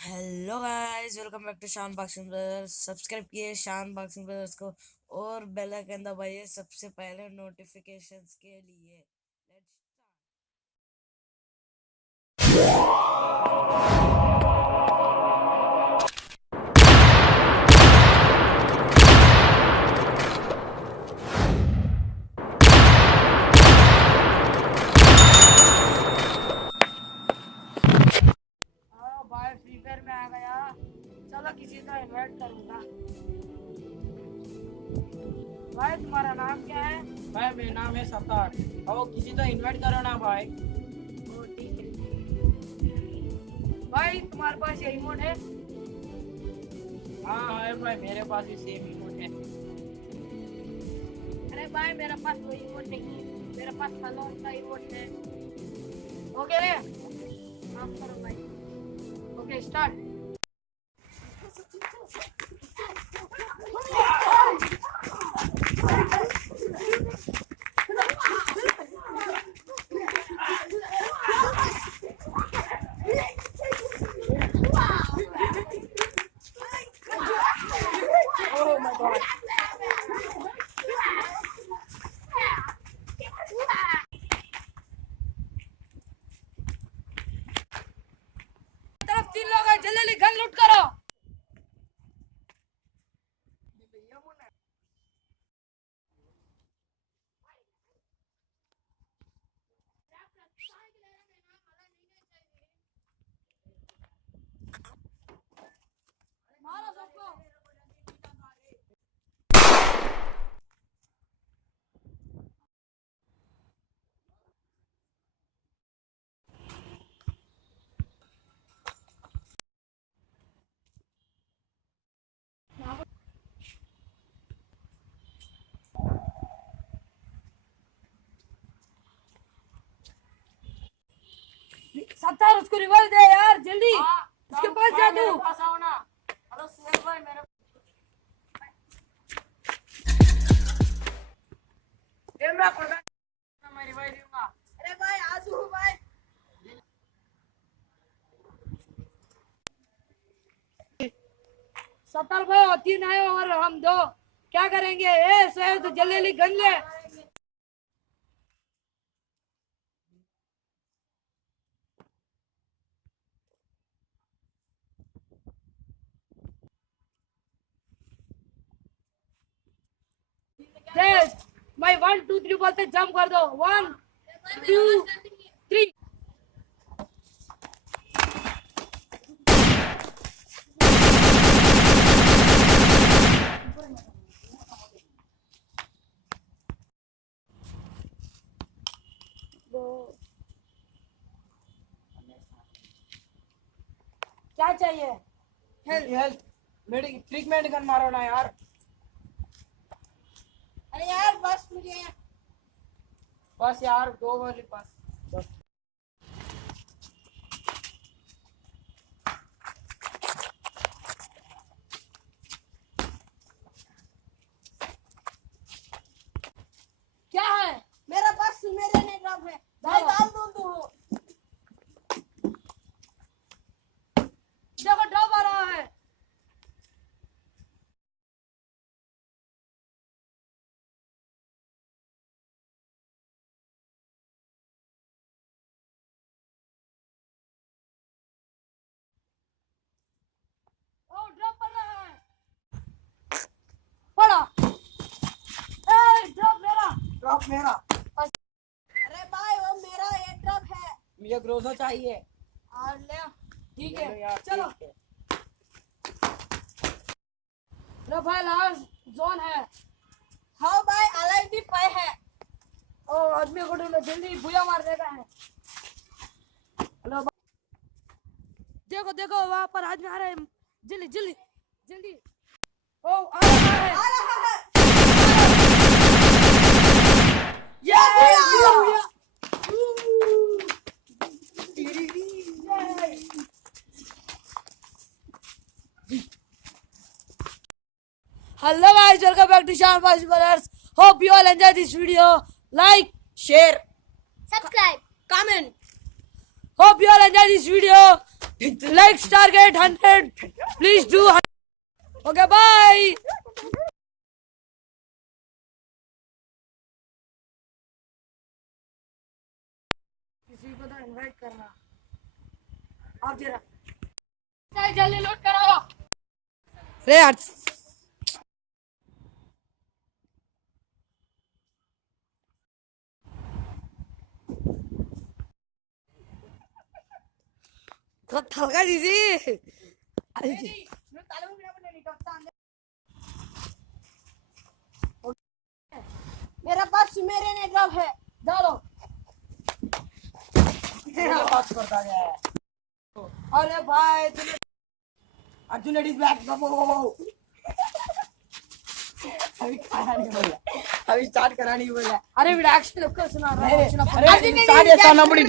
Hello guys, welcome back to Shan boxing brothers. Subscribe किए Shan boxing brothers को और bell icon दबाइए सबसे पहले नोटिफिकेशंस के लिए। लेट्स भाई फ्री फायर में आ गया। चलो किसी को इनवाइट करूंगा। भाई तुम्हारा नाम क्या है? भाई मेरा नाम है सत्तार। और किसी को इनवाइट करो ना भाई। ओ ठीक है। भाई तुम्हारे पास ये इमोट है? हाँ है भाई, मेरे पास भी सेम इमोट है। अरे भाई मेरे पास कोई इमोट नहीं है, मेरे पास सलोन का इमोट है। ओके काम करो भाई। Okay start. Oh my God. तरफ 3 लोग हैं, जल्दी जल्दी गन लूट करो। मारो सबको। सत्तार उसको रिवाइव दे यार जल्दी। उसके पास जा तू। पास आओ ना। हेलो सुहेल भाई, मेरे कैमरा पकड़, मैं रिवाइव दूंगा। अरे भाई आजू भाई। सत्तार भाई और 3 आए और हम 2 क्या करेंगे? ए सोहेल तो जल्दी जल्दी गन ले। भाई 1 2 3 बोलते जंप कर दो। 1 2 3। क्या चाहिए? हेल्थ मेरी ट्रीटमेंट गन मारो ना यार। अरे यार बस मुझे बस यार, 2 वाली पास बस। क्या है? मेरे पास मेरे ने ड्रॉप है। भाई डाल दूं तू। देखो ड्रॉप आ रहा है। ओ ड्रॉप पड़ रहा है। पड़ा। ए ड्रॉप मेरा। ड्रॉप मेरा। अरे भाई वो मेरा ये ड्रॉप है। मुझे ग्रोजा चाहिए। और ले ठीक चलो है यार, चलो। ठीक है। लो भाई लास्ट जोन है। हाँ भाई अलग भी पाए है। ओ आदमी को ढूंढो जल्दी, भूया मार देगा है। हेलो देखो देखो वहां पर आदमी आ रहा है। जल्दी जल्दी जल्दी। ओ आ रहा है। आ रहा है। ये भूया। Hello guys, welcome back to Shan Bas Brothers. Hope you all enjoy this video. Like, share, subscribe, comment. Hope you all enjoy this video. Likes target 100. Please do. Okay, bye. किसी को तो इनवाइट करना आप जरा जल्दी लोड कराओ रे यार तो थलका दीजिए मेरा पास मेरे ने ड्रॉप है डालो पास करता है अरे भाई तूने अर्जुन इट इज बैक बाबू अभी खाना नहीं बोला अभी स्टार्ट करा नहीं बोला अरे वीडियो एक्शन सुना रहा है अरे स्टार्ट ऐसा ना बड़ी